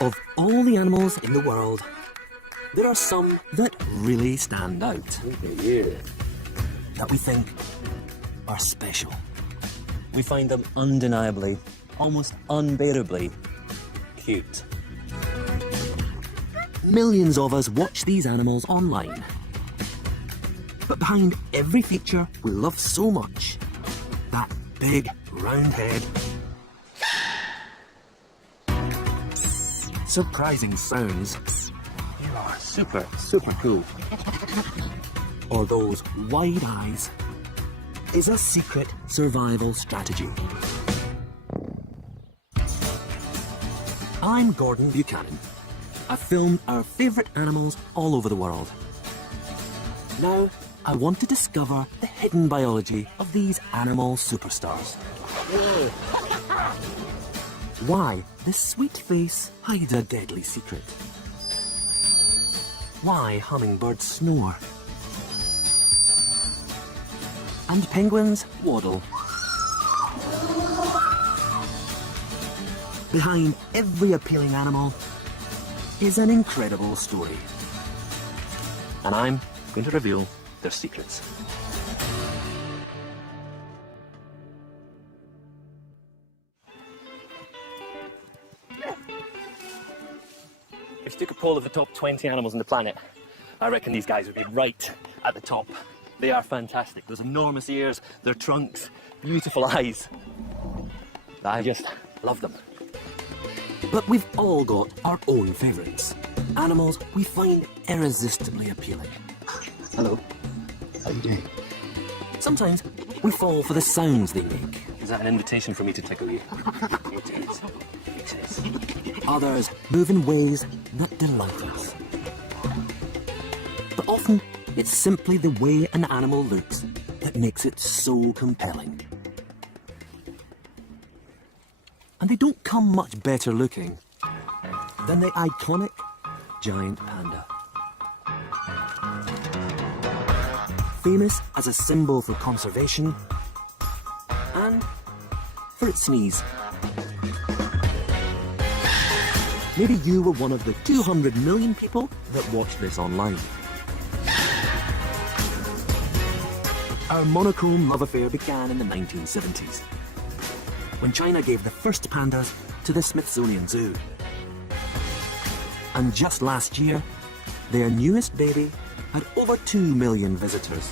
Of all the animals in the world, there are some that really stand out. That we think are special. We find them undeniably, almost unbearably cute. Millions of us watch these animals online. But behind every feature we love so much, that big round head, surprising sounds, you are super cool, or those wide eyes, is a secret survival strategy. I'm Gordon Buchanan. I've filmed our favourite animals all over the world. Now, I want to discover the hidden biology of these animal superstars. Why this sweet face hides a deadly secret. Why hummingbirds snore. And penguins waddle. Behind every appealing animal is an incredible story. And I'm going to reveal their secrets. If you took a poll of the top 20 animals on the planet, I reckon these guys would be right at the top. They are fantastic. Those enormous ears, their trunks, beautiful eyes. I just love them. But we've all got our own favourites. Animals we find irresistibly appealing. Hello. How you doing? Sometimes we fall for the sounds they make. Is that an invitation for me to tickle you? It is. It is. Others move in ways that delight us. But often, it's simply the way an animal looks that makes it so compelling. And they don't come much better looking than the iconic giant panda. Famous as a symbol for conservation and for its sneeze. Maybe you were one of the 200 million people that watched this online. Our monochrome love affair began in the 1970s, when China gave the first pandas to the Smithsonian Zoo. And just last year, their newest baby had over 2 million visitors,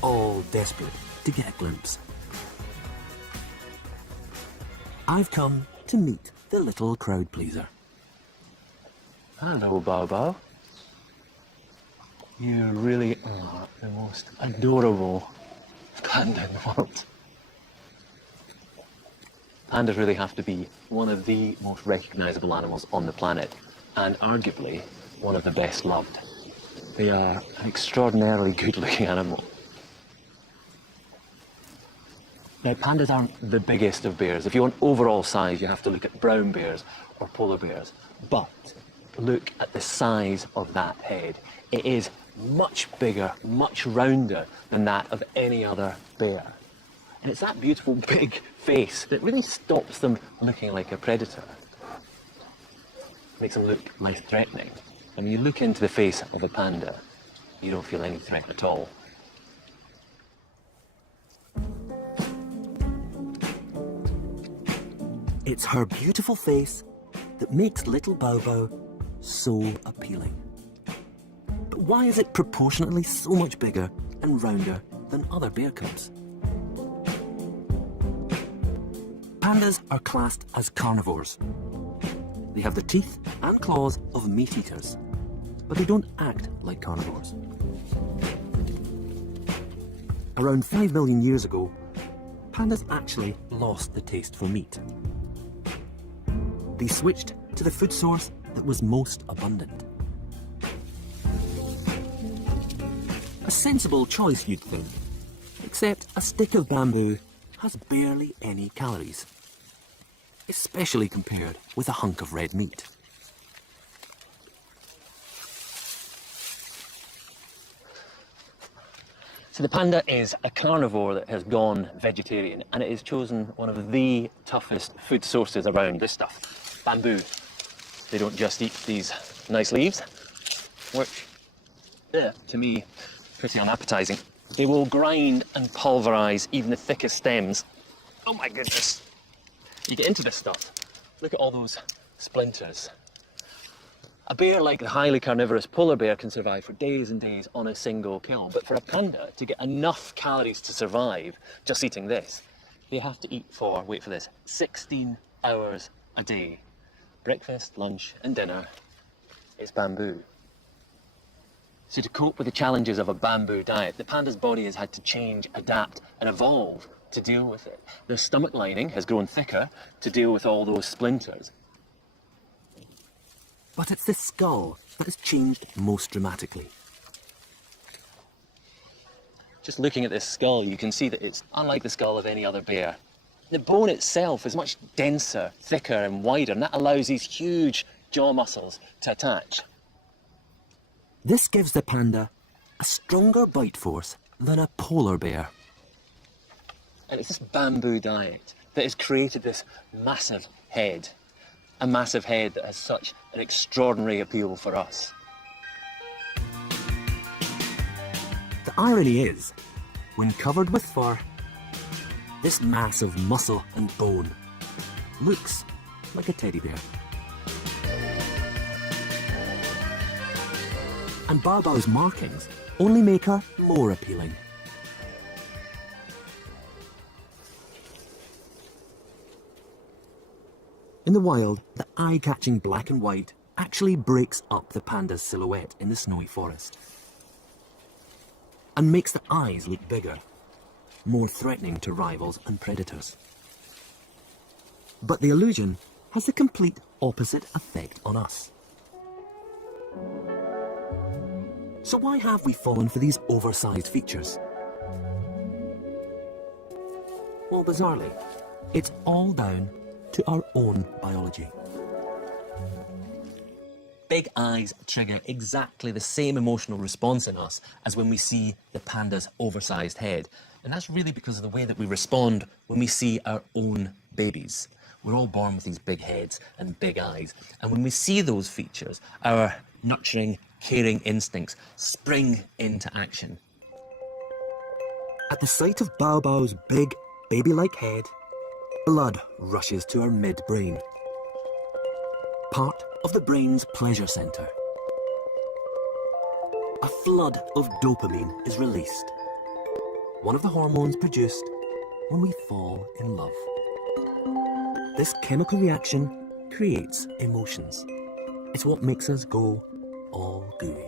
all desperate to get a glimpse. I've come to meet the little crowd pleaser. Hello, Bobo. You really are the most adorable panda in the world. Pandas really have to be one of the most recognisable animals on the planet, and arguably one of the best loved. They are an extraordinarily good-looking animal. Now, pandas aren't the biggest of bears. If you want overall size, you have to look at brown bears or polar bears. But look at the size of that head. It is much bigger, much rounder than that of any other bear. And it's that beautiful big face that really stops them looking like a predator. Makes them look less threatening. And when you look into the face of a panda, you don't feel any threat at all. It's her beautiful face that makes little Bao so appealing. But why is it proportionately so much bigger and rounder than other bear cubs? Pandas are classed as carnivores. They have the teeth and claws of meat eaters, but they don't act like carnivores. Around 5 million years ago, pandas actually lost the taste for meat. They switched to the food source that was most abundant. A sensible choice, you'd think, except a stick of bamboo has barely any calories, especially compared with a hunk of red meat. So the panda is a carnivore that has gone vegetarian, and it has chosen one of the toughest food sources around. This stuff, bamboo. They don't just eat these nice leaves, which, to me, pretty unappetizing. They will grind and pulverize even the thickest stems. Oh my goodness. You get into this stuff, look at all those splinters. A bear like the highly carnivorous polar bear can survive for days and days on a single kill, but for a panda to get enough calories to survive just eating this, they have to eat for, wait for this, 16 hours a day. Breakfast, lunch and dinner is bamboo. So to cope with the challenges of a bamboo diet, the panda's body has had to change, adapt and evolve to deal with it. Their stomach lining has grown thicker to deal with all those splinters. But it's the skull that has changed most dramatically. Just looking at this skull, you can see that it's unlike the skull of any other bear. The bone itself is much denser, thicker and wider, and that allows these huge jaw muscles to attach. This gives the panda a stronger bite force than a polar bear. And it's this bamboo diet that has created this massive head. A massive head that has such an extraordinary appeal for us. The irony is, when covered with fur, this mass of muscle and bone looks like a teddy bear. And Bao Bao's markings only make her more appealing. In the wild, the eye-catching black and white actually breaks up the panda's silhouette in the snowy forest and makes the eyes look bigger, more threatening to rivals and predators. But the illusion has the complete opposite effect on us. So why have we fallen for these oversized features? Well, bizarrely, it's all down to our own biology. Big eyes trigger exactly the same emotional response in us as when we see the panda's oversized head. And that's really because of the way that we respond when we see our own babies. We're all born with these big heads and big eyes. And when we see those features, our nurturing, caring instincts spring into action. At the sight of Bao Bao's big, baby-like head, blood rushes to our midbrain, part of the brain's pleasure center. A flood of dopamine is released, one of the hormones produced when we fall in love. This chemical reaction creates emotions. It's what makes us go all gooey.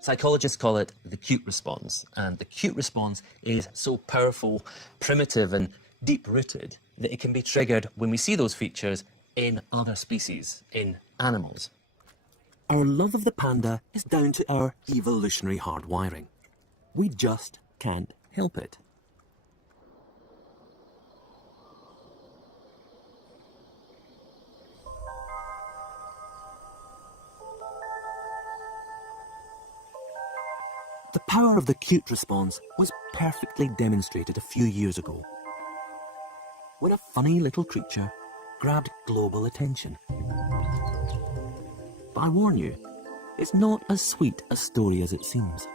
Psychologists call it the cute response, and the cute response is so powerful, primitive and deep-rooted that it can be triggered when we see those features in other species, in animals. Our love of the panda is down to our evolutionary hardwiring. We just can't help it. The power of the cute response was perfectly demonstrated a few years ago, when a funny little creature grabbed global attention. But I warn you, it's not as sweet a story as it seems.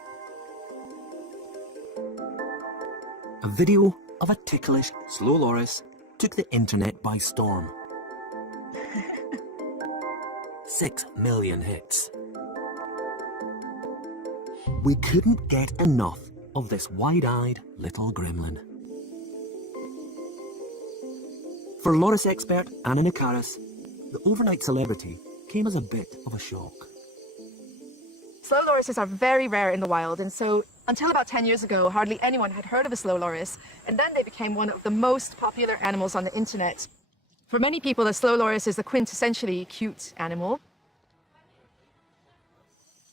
A video of a ticklish slow loris took the internet by storm. 6 million hits. We couldn't get enough of this wide-eyed little gremlin. For loris expert Anna Nikaris, the overnight celebrity came as a bit of a shock. Slow lorises are very rare in the wild, and so until about 10 years ago, hardly anyone had heard of a slow loris, and then they became one of the most popular animals on the internet. For many people, a slow loris is a quintessentially cute animal.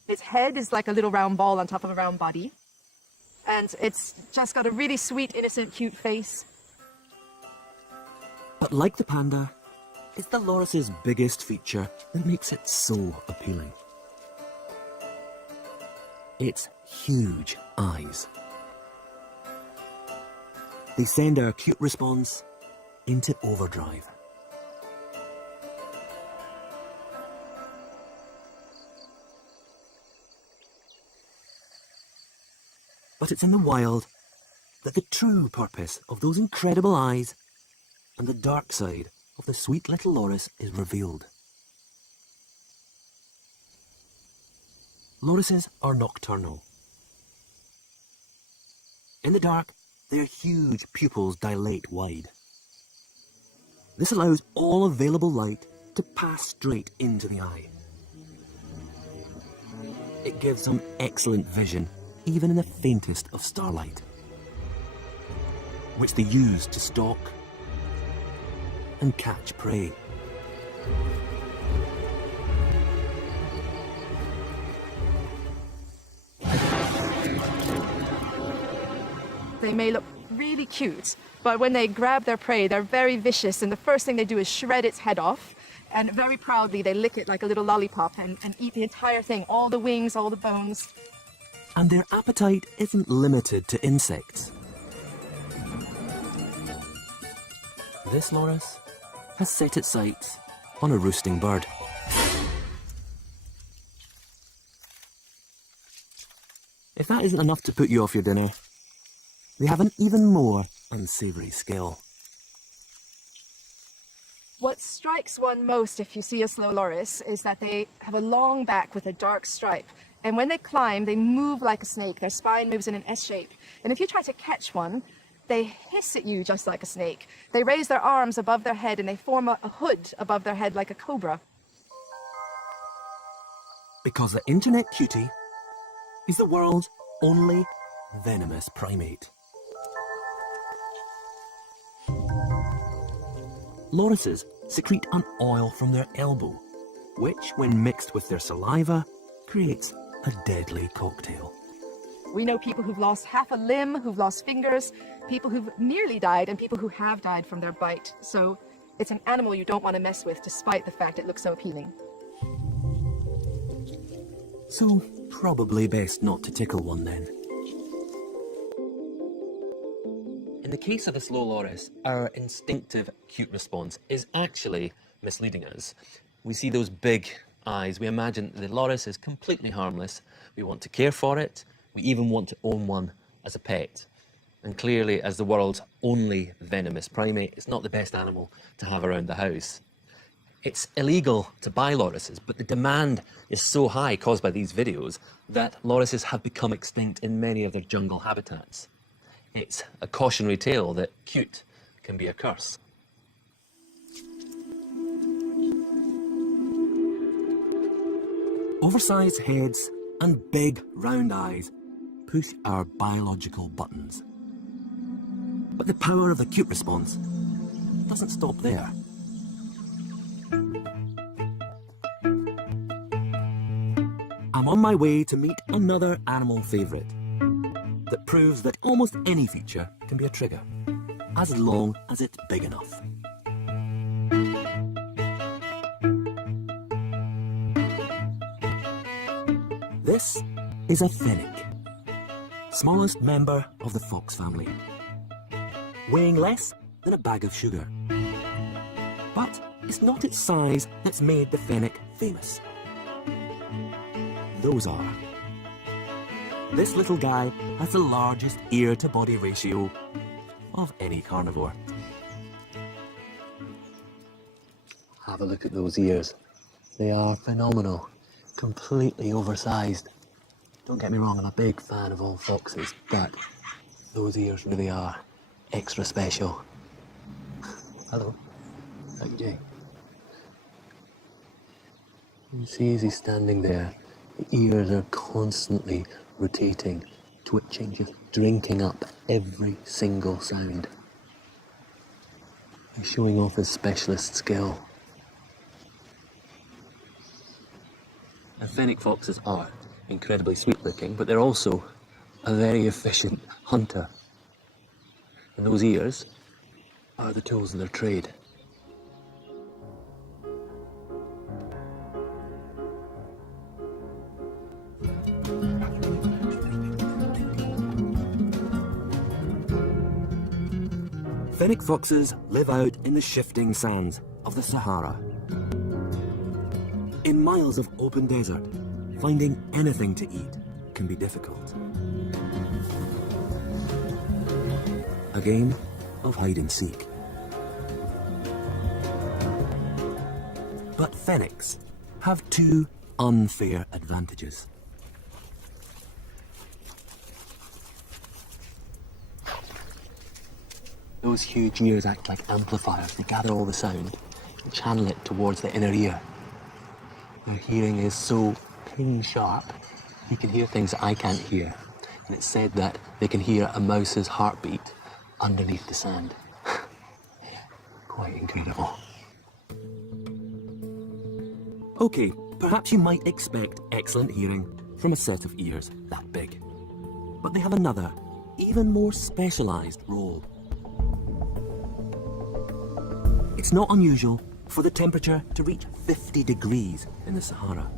Its head is like a little round ball on top of a round body, and it's just got a really sweet, innocent, cute face. But like the panda, it's the loris's biggest feature that makes it so appealing. Its huge eyes. They send our cute response into overdrive. But it's in the wild that the true purpose of those incredible eyes and the dark side of the sweet little loris is revealed. Lorises are nocturnal. In the dark, their huge pupils dilate wide. This allows all available light to pass straight into the eye. It gives them excellent vision, even in the faintest of starlight, which they use to stalk and catch prey. They may look really cute, but when they grab their prey, they're very vicious, and the first thing they do is shred its head off, and very proudly they lick it like a little lollipop and eat the entire thing, all the wings, all the bones. And their appetite isn't limited to insects. This loris has set its sights on a roosting bird. If that isn't enough to put you off your dinner, they have an even more unsavoury skill. What strikes one most if you see a slow loris is that they have a long back with a dark stripe. And when they climb, they move like a snake. Their spine moves in an S shape. And if you try to catch one, they hiss at you just like a snake. They raise their arms above their head and they form a hood above their head like a cobra. Because the internet cutie is the world's only venomous primate. Lorises secrete an oil from their elbow, which, when mixed with their saliva, creates a deadly cocktail. We know people who've lost half a limb, who've lost fingers, people who've nearly died, and people who have died from their bite. So it's an animal you don't want to mess with, despite the fact it looks so appealing. So probably best not to tickle one then. In the case of the slow loris, our instinctive cute response is actually misleading us. We see those big eyes, we imagine the loris is completely harmless, we want to care for it, we even want to own one as a pet. And clearly, as the world's only venomous primate, it's not the best animal to have around the house. It's illegal to buy lorises, but the demand is so high caused by these videos that lorises have become extinct in many of their jungle habitats. It's a cautionary tale that cute can be a curse. Oversized heads and big round eyes push our biological buttons. But the power of the cute response doesn't stop there. I'm on my way to meet another animal favourite that proves that almost any feature can be a trigger, as long as it's big enough. This is a fennec, smallest member of the fox family, weighing less than a bag of sugar. But it's not its size that's made the fennec famous. Those are. This little guy has the largest ear-to-body ratio of any carnivore. Have a look at those ears. They are phenomenal, completely oversized. Don't get me wrong, I'm a big fan of all foxes, but those ears really are extra special. Hello. How you doing? You see as he's standing there, the ears are constantly rotating, twitching, just drinking up every single sound. He's showing off his specialist skill. And fennec foxes are incredibly sweet looking, but they're also a very efficient hunter. And those ears are the tools of their trade. Fennec foxes live out in the shifting sands of the Sahara. In miles of open desert, finding anything to eat can be difficult. A game of hide and seek. But fennecs have two unfair advantages. Those huge ears act like amplifiers. They gather all the sound and channel it towards the inner ear. Their hearing is so pin sharp, you can hear things that I can't hear. And it's said that they can hear a mouse's heartbeat underneath the sand. Quite incredible. Okay, perhaps you might expect excellent hearing from a set of ears that big. But they have another, even more specialised role. It's not unusual for the temperature to reach 50 degrees in the Sahara.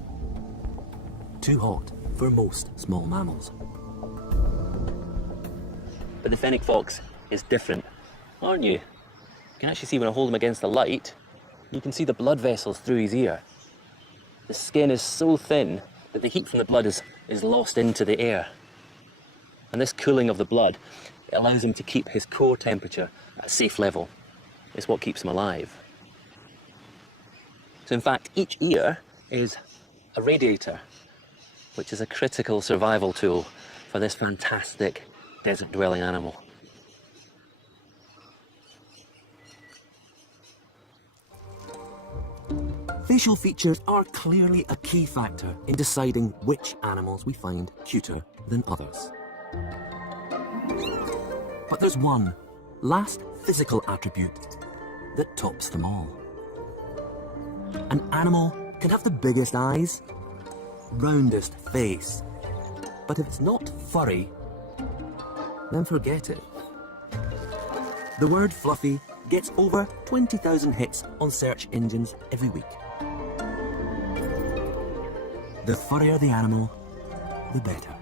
Too hot for most small mammals. But the fennec fox is different, aren't you? You can actually see when I hold him against the light, you can see the blood vessels through his ear. The skin is so thin that the heat from the blood is lost into the air. And this cooling of the blood, it allows him to keep his core temperature at a safe level. It's what keeps him alive. So in fact, each ear is a radiator, which is a critical survival tool for this fantastic desert-dwelling animal. Facial features are clearly a key factor in deciding which animals we find cuter than others. But there's one last physical attribute that tops them all. An animal can have the biggest eyes, roundest face, but if it's not furry, then forget it. The word fluffy gets over 20,000 hits on search engines every week. The furrier the animal, the better.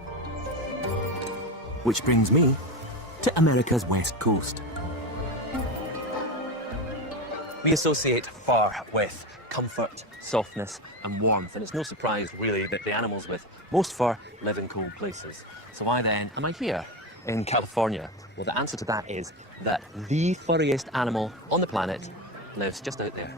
Which brings me to America's west coast. We associate fur with comfort, softness and warmth, and it's no surprise really that the animals with most fur live in cold places. So why then am I here in California? Well, the answer to that is that the furriest animal on the planet lives just out there.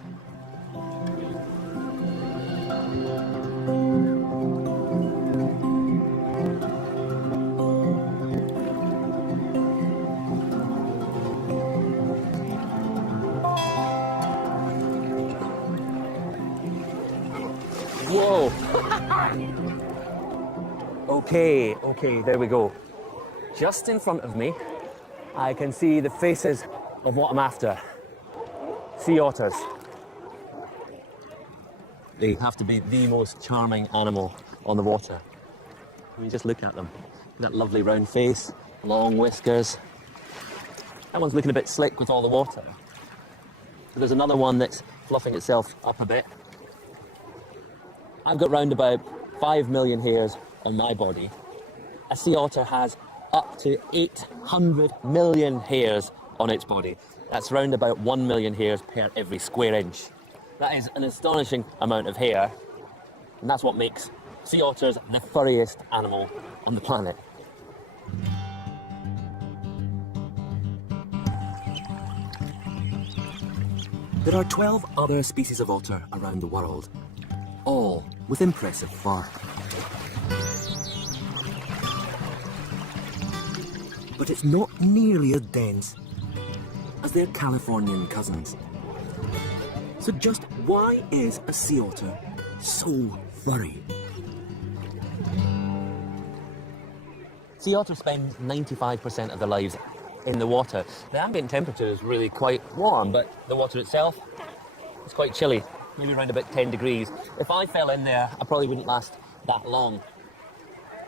Whoa! Okay, there we go. Just in front of me, I can see the faces of what I'm after. Sea otters. They have to be the most charming animal on the water. I mean, just look at them. That lovely round face, long whiskers. That one's looking a bit slick with all the water. So there's another one that's fluffing itself up a bit. I've got round about 5 million hairs on my body. A sea otter has up to 800 million hairs on its body. That's round about 1 million hairs per every square inch. That is an astonishing amount of hair, and that's what makes sea otters the furriest animal on the planet. There are 12 other species of otter around the world, all with impressive fur. But it's not nearly as dense as their Californian cousins. So just why is a sea otter so furry? Sea otters spend 95% of their lives in the water. The ambient temperature is really quite warm, but the water itself is quite chilly, maybe around about 10 degrees. If I fell in there, I probably wouldn't last that long.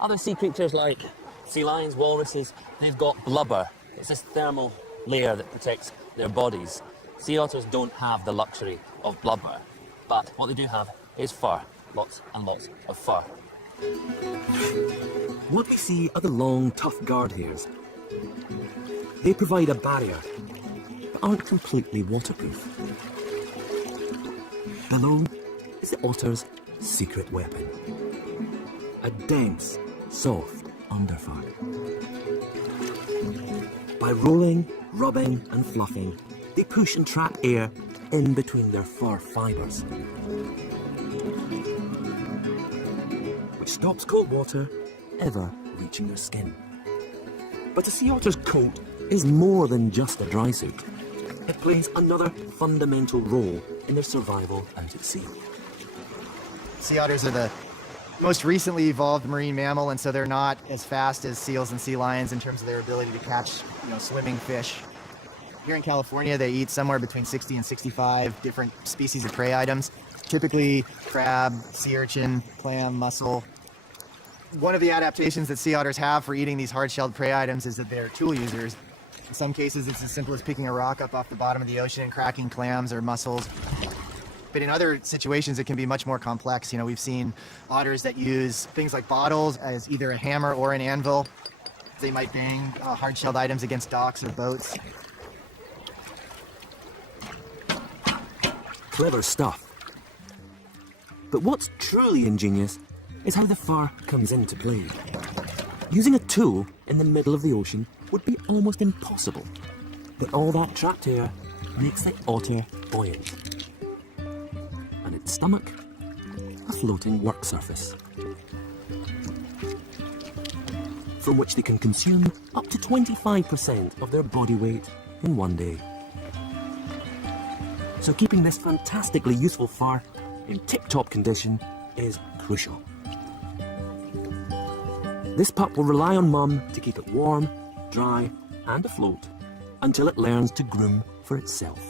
Other sea creatures like sea lions, walruses, they've got blubber. It's this thermal layer that protects their bodies. Sea otters don't have the luxury of blubber, but what they do have is fur. Lots and lots of fur. What we see are the long, tough guard hairs. They provide a barrier, but aren't completely waterproof. Below is the otter's secret weapon. A dense, soft underfur. By rolling, rubbing and fluffing, they push and trap air in between their fur fibres, which stops cold water ever reaching their skin. But a sea otter's coat is more than just a dry suit. It plays another fundamental role in their survival out at sea. Sea otters are the most recently evolved marine mammal, and so they're not as fast as seals and sea lions in terms of their ability to catch, swimming fish. Here in California, they eat somewhere between 60 and 65 different species of prey items, typically crab, sea urchin, clam, mussel. One of the adaptations that sea otters have for eating these hard-shelled prey items is that they're tool users. In some cases, it's as simple as picking a rock up off the bottom of the ocean and cracking clams or mussels. But in other situations, it can be much more complex. We've seen otters that use things like bottles as either a hammer or an anvil. They might bang hard-shelled items against docks or boats. Clever stuff. But what's truly ingenious is how the fur comes into play. Using a tool in the middle of the ocean would be almost impossible. But all that trapped air makes the otter buoyant. And its stomach, a floating work surface, from which they can consume up to 25% of their body weight in one day. So keeping this fantastically useful fur in tip-top condition is crucial. This pup will rely on mum to keep it warm, dry and afloat until it learns to groom for itself.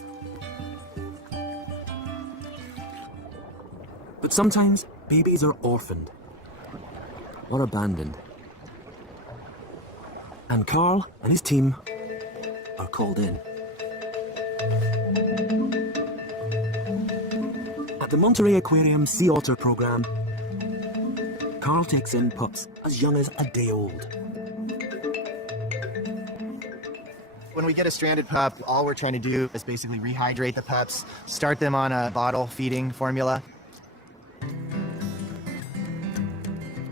But sometimes babies are orphaned or abandoned. And Carl and his team are called in. At the Monterey Aquarium Sea Otter Program, Carl takes in pups as young as a day old. When we get a stranded pup, all we're trying to do is basically rehydrate the pups, start them on a bottle feeding formula.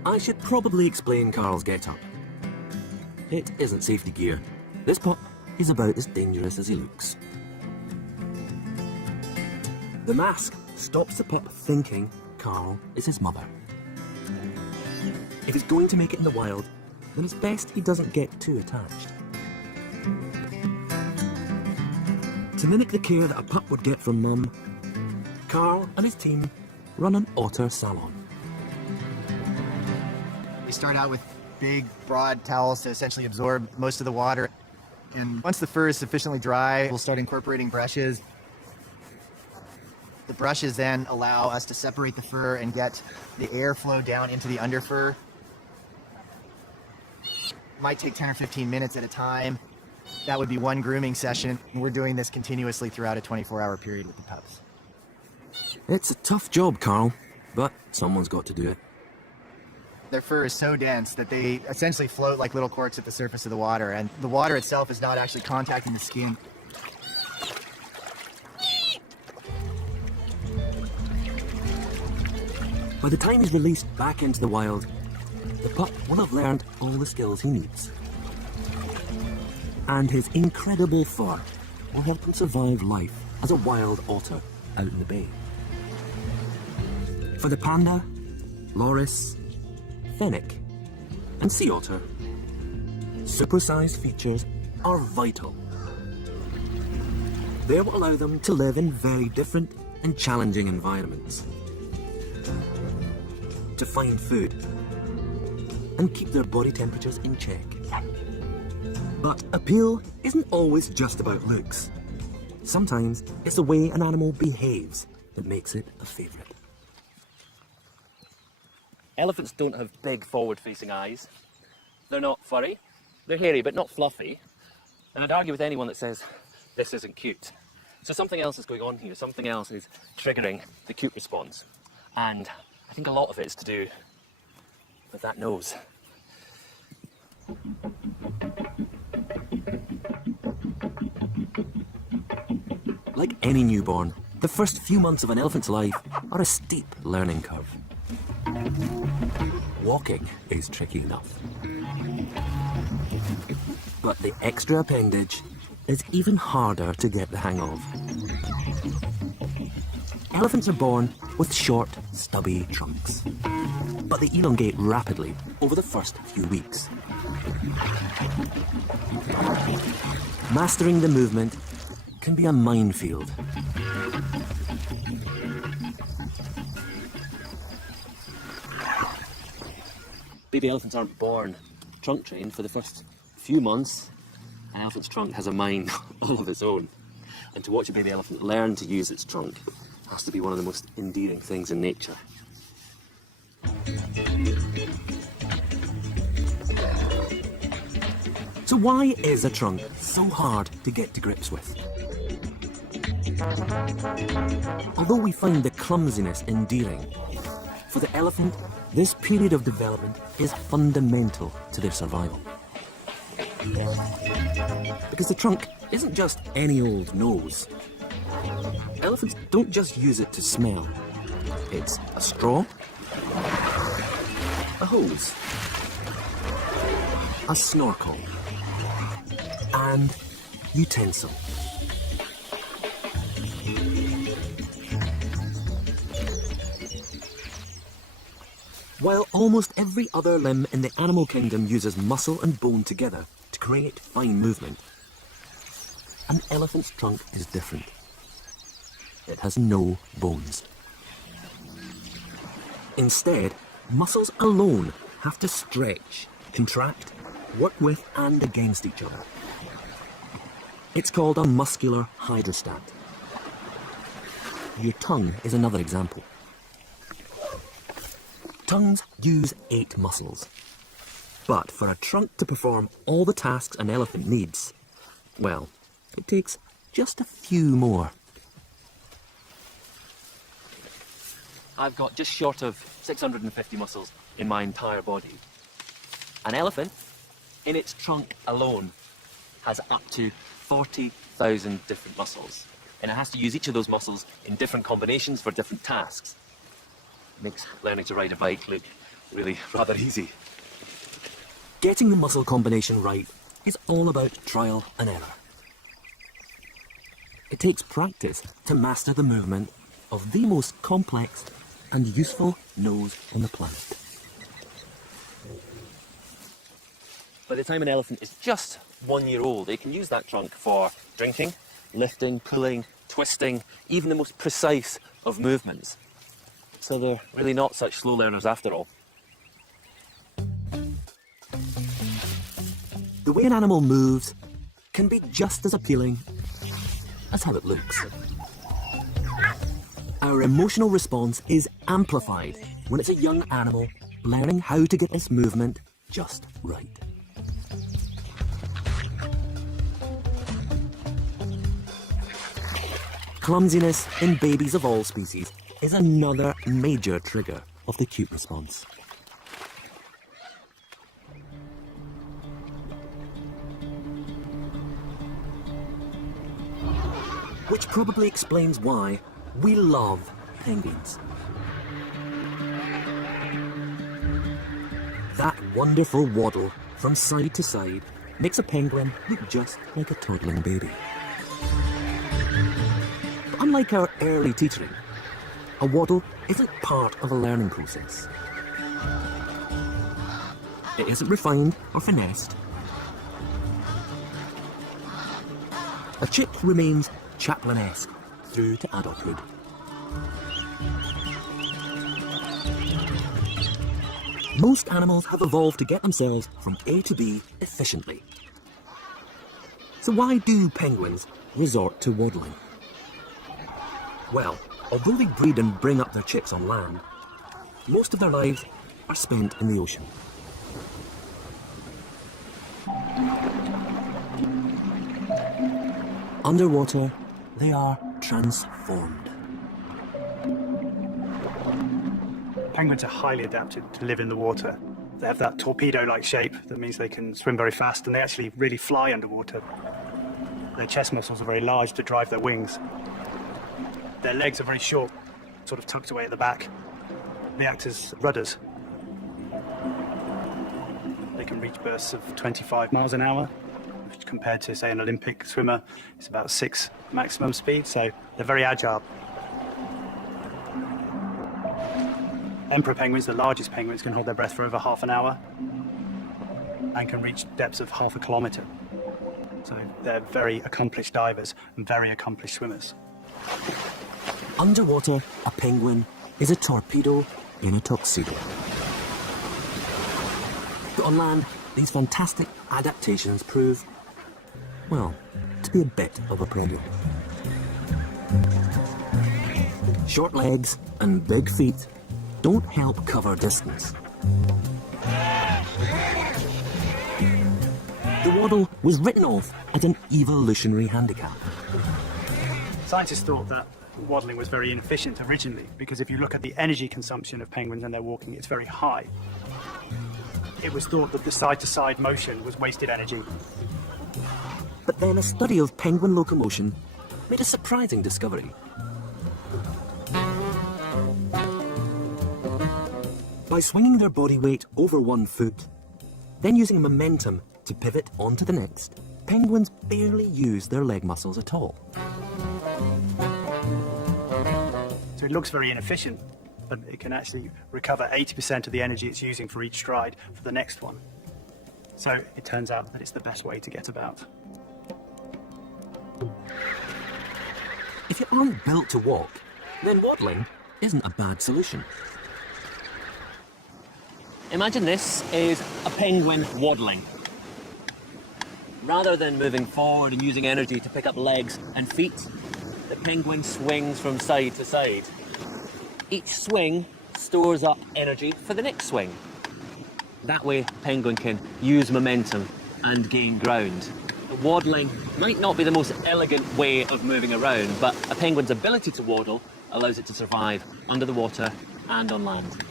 I should probably explain Carl's get-up. It isn't safety gear. This pup is about as dangerous as he looks. The mask stops the pup thinking Carl is his mother. If he's going to make it in the wild, then it's best he doesn't get too attached. To mimic the care that a pup would get from mum, Carl and his team run an otter salon. We start out with big, broad towels to essentially absorb most of the water. And once the fur is sufficiently dry, we'll start incorporating brushes. The brushes then allow us to separate the fur and get the airflow down into the underfur. It might take 10 or 15 minutes at a time. That would be one grooming session. And we're doing this continuously throughout a 24-hour period with the pups. It's a tough job, Carl, but someone's got to do it. Their fur is so dense that they essentially float like little corks at the surface of the water, and the water itself is not actually contacting the skin. By the time he's released back into the wild, the pup will have learned all the skills he needs. And his incredible fur will help him survive life as a wild otter out in the bay. For the panda, loris, fennec, and sea otter, supersized features are vital. They will allow them to live in very different and challenging environments, to find food, and keep their body temperatures in check. But appeal isn't always just about looks. Sometimes it's the way an animal behaves that makes it a favourite. Elephants don't have big forward-facing eyes. They're not furry. They're hairy, but not fluffy. And I'd argue with anyone that says this isn't cute. So something else is going on here. Something else is triggering the cute response. And I think a lot of it is to do with that nose. Like any newborn, the first few months of an elephant's life are a steep learning curve. Walking is tricky enough. But the extra appendage is even harder to get the hang of. Elephants are born with short, stubby trunks, but they elongate rapidly over the first few weeks. Mastering the movement can be a minefield. Baby elephants aren't born trunk trained for the first few months. An elephant's trunk has a mind all of its own. And to watch a baby elephant learn to use its trunk has to be one of the most endearing things in nature. So why is a trunk so hard to get to grips with? Although we find the clumsiness endearing, for the elephant, this period of development is fundamental to their survival. Because the trunk isn't just any old nose. Elephants don't just use it to smell. It's a straw, a hose, a snorkel, and utensil. While almost every other limb in the animal kingdom uses muscle and bone together to create fine movement, an elephant's trunk is different. It has no bones. Instead, muscles alone have to stretch, contract, work with and against each other. It's called a muscular hydrostat. Your tongue is another example. Tongues use 8 muscles. But for a trunk to perform all the tasks an elephant needs, well, it takes just a few more. I've got just short of 650 muscles in my entire body. An elephant, in its trunk alone, has up to 40,000 different muscles. And it has to use each of those muscles in different combinations for different tasks. Makes learning to ride a bike look really rather easy. Getting the muscle combination right is all about trial and error. It takes practice to master the movement of the most complex and useful nose on the planet. By the time an elephant is just 1 year old, it can use that trunk for drinking, lifting, pulling, twisting, even the most precise of movements. So they're really not such slow learners after all. The way an animal moves can be just as appealing as how it looks. Our emotional response is amplified when it's a young animal learning how to get this movement just right. Clumsiness in babies of all species is another major trigger of the cute response. Which probably explains why we love penguins. That wonderful waddle from side to side makes a penguin look just like a toddling baby. But unlike our early teetering, a waddle isn't part of a learning process. It isn't refined or finessed. A chick remains Chaplin-esque through to adulthood. Most animals have evolved to get themselves from A to B efficiently. So why do penguins resort to waddling? Well, although they breed and bring up their chicks on land, most of their lives are spent in the ocean. Underwater, they are transformed. Penguins are highly adapted to live in the water. They have that torpedo-like shape that means they can swim very fast, and they actually really fly underwater. Their chest muscles are very large to drive their wings. Their legs are very short, sort of tucked away at the back. They act as rudders. They can reach bursts of 25 miles an hour, which compared to, say, an Olympic swimmer, it's about 6 maximum speed, so they're very agile. Emperor penguins, the largest penguins, can hold their breath for over half an hour and can reach depths of half a kilometre. So they're very accomplished divers and very accomplished swimmers. Underwater, a penguin is a torpedo in a tuxedo. But on land, these fantastic adaptations prove, well, to be a bit of a problem. Short legs and big feet don't help cover distance. The waddle was written off as an evolutionary handicap. Scientists thought that waddling was very inefficient originally, because if you look at the energy consumption of penguins when they're walking, it's very high. It was thought that the side-to-side motion was wasted energy. But then a study of penguin locomotion made a surprising discovery. By swinging their body weight over one foot, then using momentum to pivot onto the next, penguins barely use their leg muscles at all. So it looks very inefficient, but it can actually recover 80% of the energy it's using for each stride for the next one. So it turns out that it's the best way to get about. If you aren't built to walk, then waddling isn't a bad solution. Imagine this is a penguin waddling. Rather than moving forward and using energy to pick up legs and feet, the penguin swings from side to side. Each swing stores up energy for the next swing. That way, penguin can use momentum and gain ground. Waddling might not be the most elegant way of moving around, but a penguin's ability to waddle allows it to survive under the water and on land.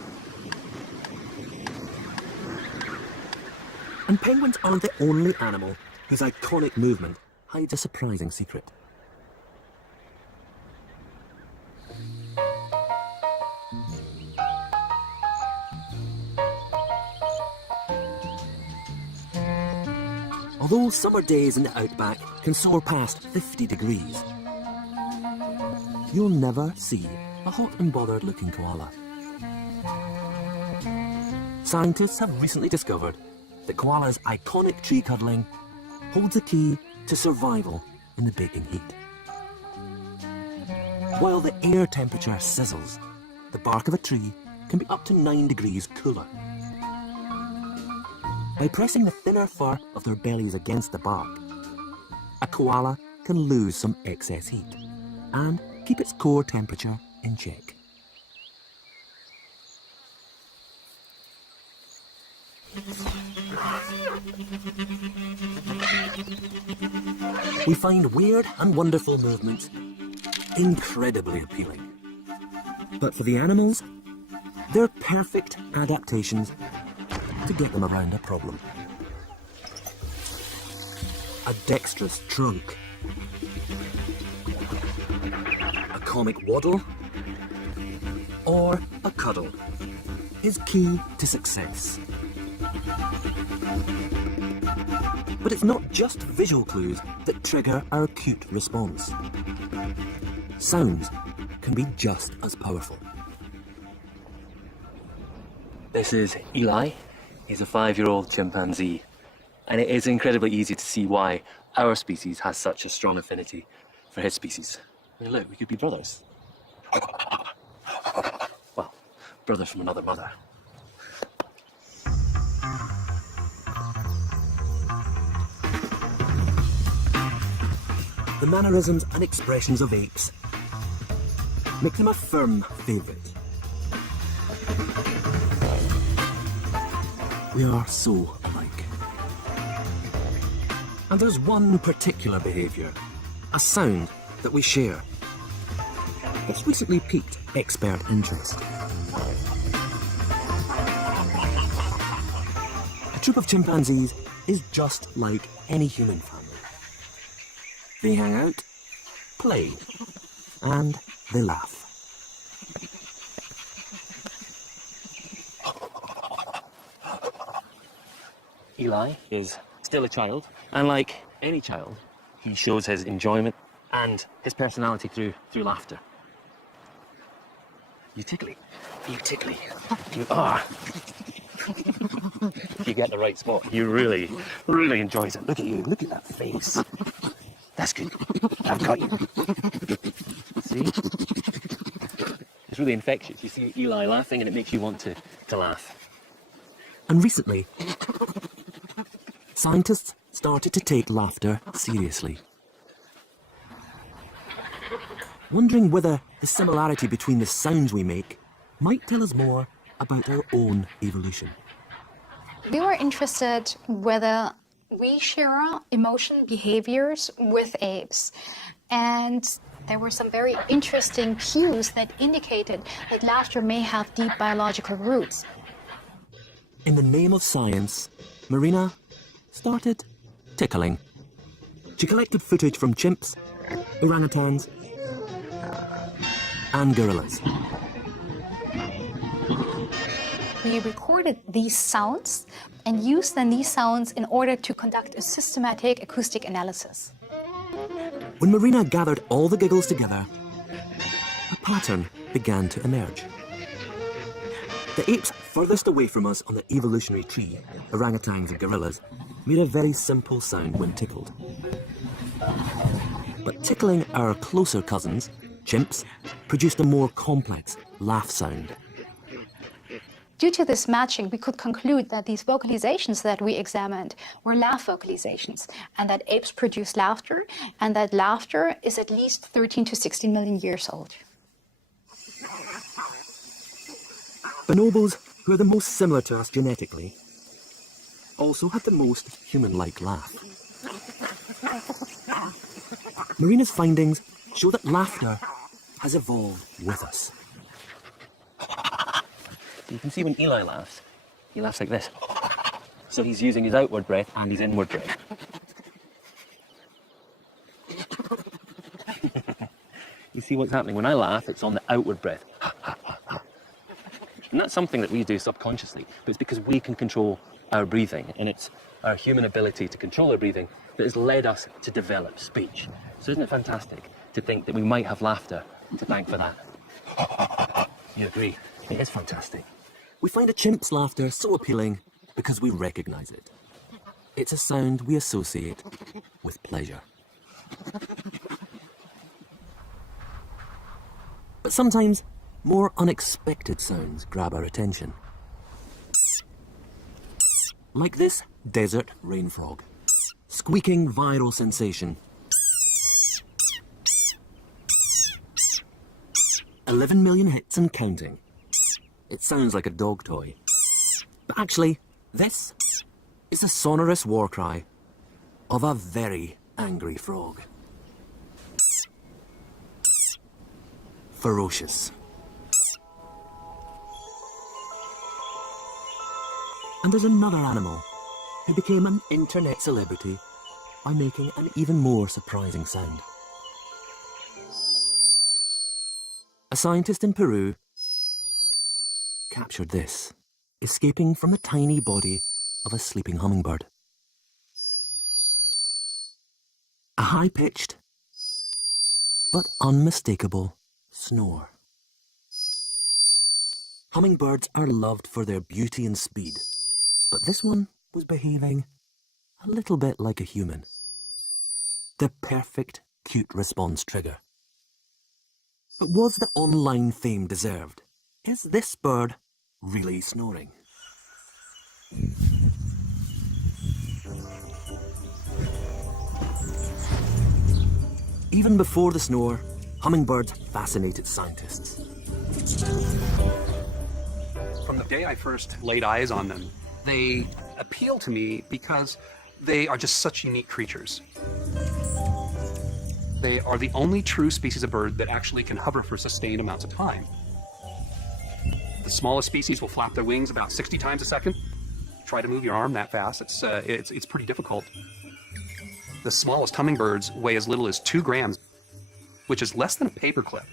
And penguins aren't the only animal whose iconic movement hides a surprising secret. Although summer days in the outback can soar past 50 degrees, you'll never see a hot and bothered looking koala. Scientists have recently discovered that koala's iconic tree cuddling holds the key to survival in the baking heat. While the air temperature sizzles, the bark of a tree can be up to 9 degrees cooler. By pressing the thinner fur of their bellies against the bark, a koala can lose some excess heat and keep its core temperature in check. We find weird and wonderful movements incredibly appealing. But for the animals, they're perfect adaptations to get them around a problem. A dexterous trunk, a comic waddle, or a cuddle is key to success. But it's not just visual clues that trigger our acute response. Sounds can be just as powerful. This is Eli. He's a 5-year-old chimpanzee. And it is incredibly easy to see why our species has such a strong affinity for his species. I mean, look, we could be brothers. Well, brothers from another mother. The mannerisms and expressions of apes make them a firm favourite. We are so alike. And there's one particular behaviour, a sound that we share, that's recently piqued expert interest. A troop of chimpanzees is just like any human family. They hang out, play, and they laugh. Eli is still a child, and like any child, he shows his enjoyment and his personality through laughter. You tickly. You tickly. You are. If you get the right spot, he really, really enjoys it. Look at you. Look at that face. That's good. I've got you. See? It's really infectious. You see Eli laughing and it makes you want to laugh. And recently, scientists started to take laughter seriously, wondering whether the similarity between the sounds we make might tell us more about our own evolution. We were interested whether we share emotion behaviors with apes. And there were some very interesting cues that indicated that laughter may have deep biological roots. In the name of science, Marina started tickling. She collected footage from chimps, orangutans, and gorillas. We recorded these sounds and used then these sounds in order to conduct a systematic acoustic analysis. When Marina gathered all the giggles together, a pattern began to emerge. The apes furthest away from us on the evolutionary tree, orangutans and gorillas, made a very simple sound when tickled. But tickling our closer cousins, chimps, produced a more complex laugh sound. Due to this matching, we could conclude that these vocalizations that we examined were laugh vocalizations, and that apes produce laughter, and that laughter is at least 13 to 16 million years old. Bonobos, who are the most similar to us genetically, also have the most human-like laugh. Marina's findings show that laughter has evolved with us. You can see when Eli laughs, he laughs like this. So he's using his outward breath and his inward breath. You see what's happening? When I laugh, it's on the outward breath. And that's something that we do subconsciously, but it's because we can control our breathing, and it's our human ability to control our breathing that has led us to develop speech. So isn't it fantastic to think that we might have laughter to thank for that? You agree? It is fantastic. We find a chimp's laughter so appealing because we recognize it. It's a sound we associate with pleasure. But sometimes more unexpected sounds grab our attention. Like this desert rain frog, squeaking viral sensation. 11 million hits and counting. It sounds like a dog toy. But actually, this is the sonorous war cry of a very angry frog. Ferocious. And there's another animal who became an internet celebrity by making an even more surprising sound. A scientist in Peru captured this, escaping from the tiny body of a sleeping hummingbird. A high-pitched but unmistakable snore. Hummingbirds are loved for their beauty and speed, but this one was behaving a little bit like a human. The perfect cute response trigger. But was the online fame deserved? Is this bird really snoring? Even before the snore, hummingbirds fascinated scientists. From the day I first laid eyes on them, they appeal to me because they are just such unique creatures. They are the only true species of bird that actually can hover for sustained amounts of time. The smallest species will flap their wings about 60 times a second. Try to move your arm that fast, it's pretty difficult. The smallest hummingbirds weigh as little as 2 grams, which is less than a paperclip.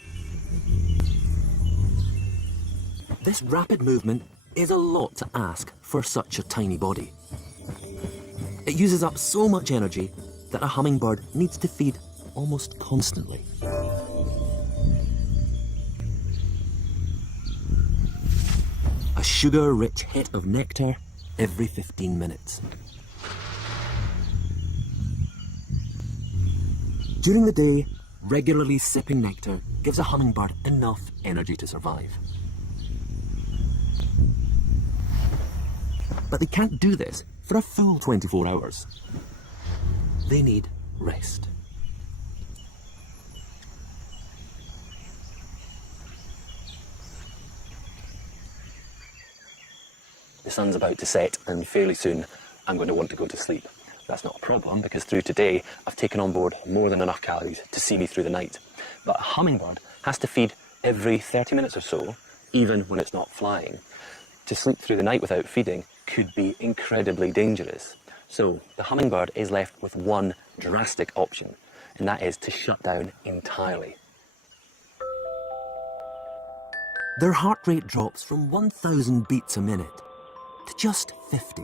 This rapid movement is a lot to ask for such a tiny body. It uses up so much energy that a hummingbird needs to feed almost constantly. A sugar-rich hit of nectar every 15 minutes. During the day, regularly sipping nectar gives a hummingbird enough energy to survive. But they can't do this for a full 24 hours. They need rest. The sun's about to set, and fairly soon I'm going to want to go to sleep. That's not a problem, because through today I've taken on board more than enough calories to see me through the night. But a hummingbird has to feed every 30 minutes or so, even when it's not flying. To sleep through the night without feeding could be incredibly dangerous. So the hummingbird is left with one drastic option, and that is to shut down entirely. Their heart rate drops from 1,000 beats a minute to just 50.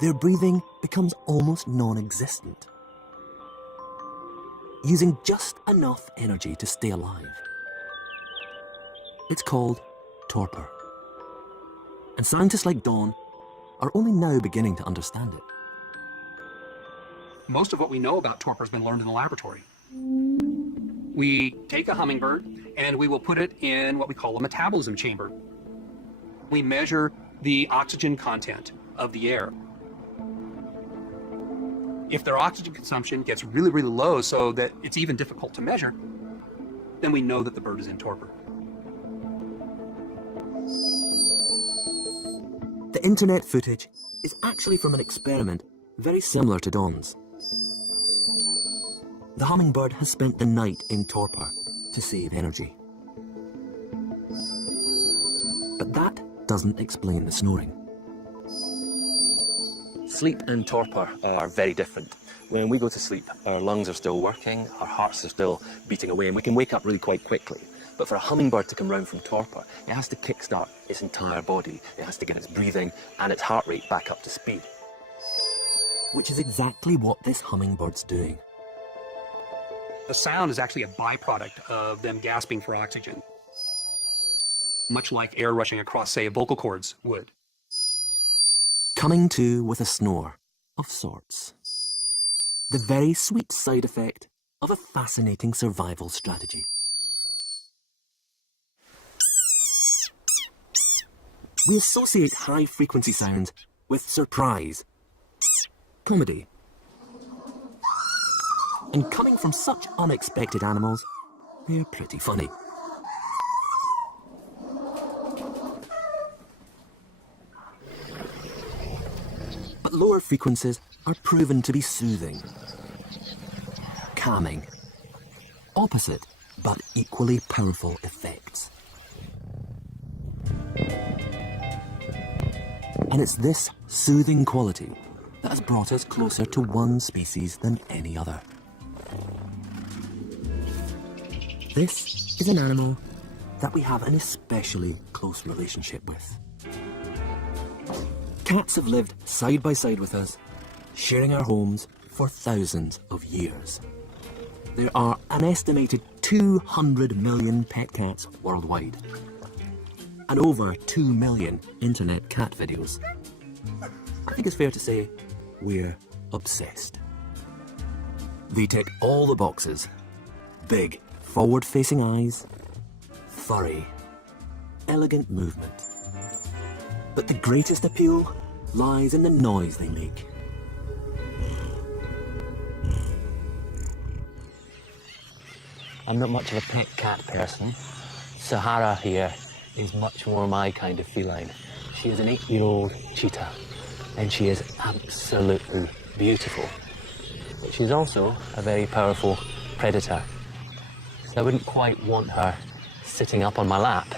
Their breathing becomes almost non-existent, using just enough energy to stay alive. It's called torpor, and scientists like Dawn are only now beginning to understand it. Most of what we know about torpor has been learned in the laboratory. We take a hummingbird and we will put it in what we call a metabolism chamber. We measure the oxygen content of the air. If their oxygen consumption gets really, really low so that it's even difficult to measure, then we know that the bird is in torpor. The internet footage is actually from an experiment very similar to Dawn's. The hummingbird has spent the night in torpor to save energy. But that doesn't explain the snoring. Sleep and torpor are very different. When we go to sleep, our lungs are still working, our hearts are still beating away, and we can wake up really quite quickly. But for a hummingbird to come round from torpor, it has to kickstart its entire body. It has to get its breathing and its heart rate back up to speed. Which is exactly what this hummingbird's doing. The sound is actually a byproduct of them gasping for oxygen, much like air rushing across, say, vocal cords would. Coming to with a snore of sorts. The very sweet side effect of a fascinating survival strategy. We associate high-frequency sounds with surprise, comedy. And coming from such unexpected animals, they're pretty funny. But lower frequencies are proven to be soothing, calming, opposite but equally powerful effects. And it's this soothing quality that has brought us closer to one species than any other. This is an animal that we have an especially close relationship with. Cats have lived side by side with us, sharing our homes for thousands of years. There are an estimated 200 million pet cats worldwide, and over 2 million internet cat videos. I think it's fair to say we're obsessed. They tick all the boxes. Big, forward-facing eyes, furry, elegant movement. But the greatest appeal lies in the noise they make. I'm not much of a pet cat person. Sahara here is much more my kind of feline. She is an 8-year-old cheetah, and she is absolutely beautiful. But she's also a very powerful predator. So I wouldn't quite want her sitting up on my lap,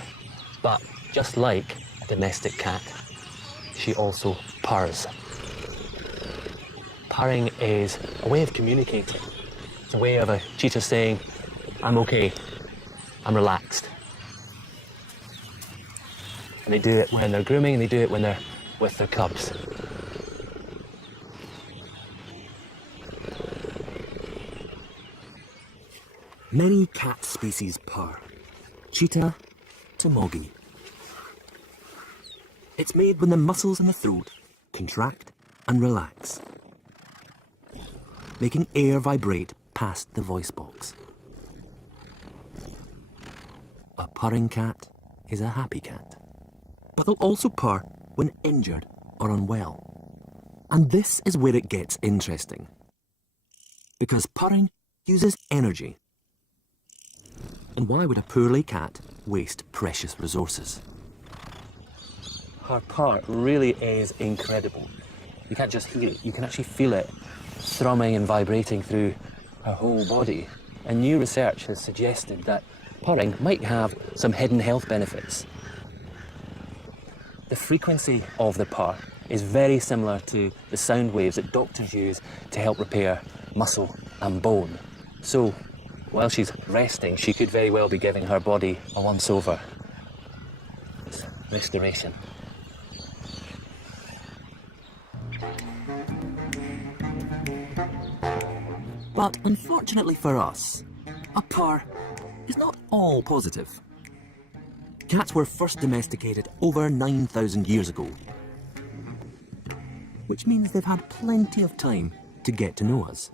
but just like a domestic cat, she also purrs. purring is a way of communicating. It's a way of a cheetah saying, I'm okay, I'm relaxed. And they do it when they're grooming, and they do it when they're with their cubs. Many cat species purr. Cheetah to moggy. It's made when the muscles in the throat contract and relax, making air vibrate past the voice box. A purring cat is a happy cat, but they'll also purr when injured or unwell. And this is where it gets interesting, because purring uses energy. And why would a poorly cat waste precious resources? Her purr really is incredible. You can't just hear it, you can actually feel it thrumming and vibrating through her whole body. And new research has suggested that purring might have some hidden health benefits. The frequency of the purr is very similar to the sound waves that doctors use to help repair muscle and bone. So, while she's resting, she could very well be giving her body a once-over. It's restoration. But unfortunately for us, a purr is not all positive. Cats were first domesticated over 9,000 years ago, which means they've had plenty of time to get to know us.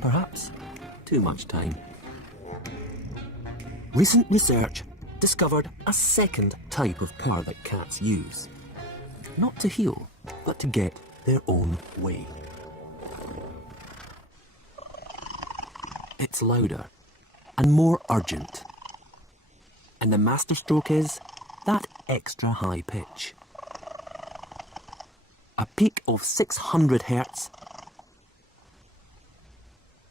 Perhaps too much time. Recent research discovered a second type of purr that cats use. Not to heal, but to get their own way. It's louder and more urgent. And the masterstroke is that extra high pitch. A peak of 600 Hertz,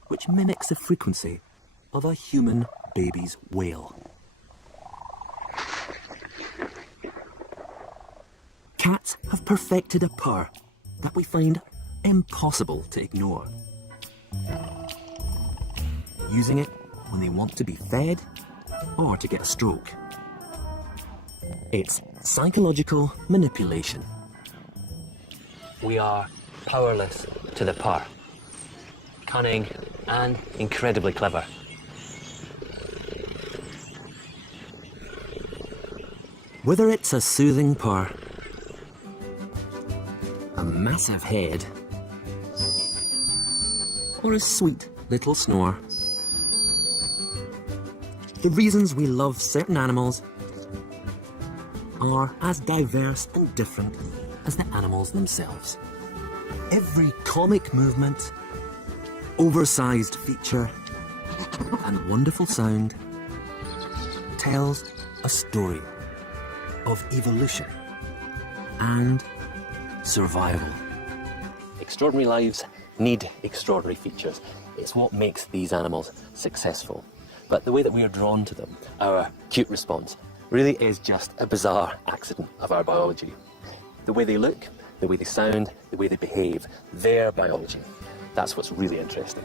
which mimics the frequency of a human baby's wail. Cats have perfected a purr that we find impossible to ignore. Using it when they want to be fed or to get a stroke. It's psychological manipulation. We are powerless to the purr. Cunning and incredibly clever. Whether it's a soothing purr, a massive head, or a sweet little snore, the reasons we love certain animals are as diverse and different as the animals themselves. Every comic movement, oversized feature, and wonderful sound tells a story of evolution and survival. Extraordinary lives need extraordinary features. It's what makes these animals successful. But the way that we are drawn to them, our cute response, really is just a bizarre accident of our biology. The way they look, the way they sound, the way they behave, their biology, that's what's really interesting.